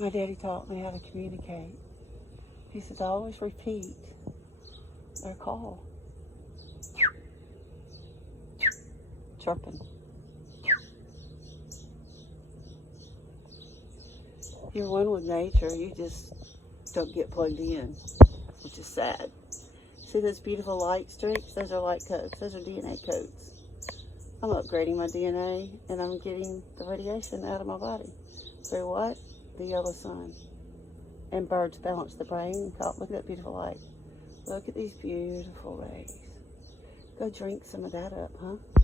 My daddy taught me how to communicate. He says, always repeat their call. Chirping. You're one with nature. You just don't get plugged in, which is sad. See those beautiful light streaks? Those are light codes. Those are DNA codes. I'm upgrading my DNA, and I'm getting the radiation out of my body. Through what? The yellow sun. And birds balance the brain. Look at that beautiful light. Look at these beautiful rays. Go drink some of that up, huh?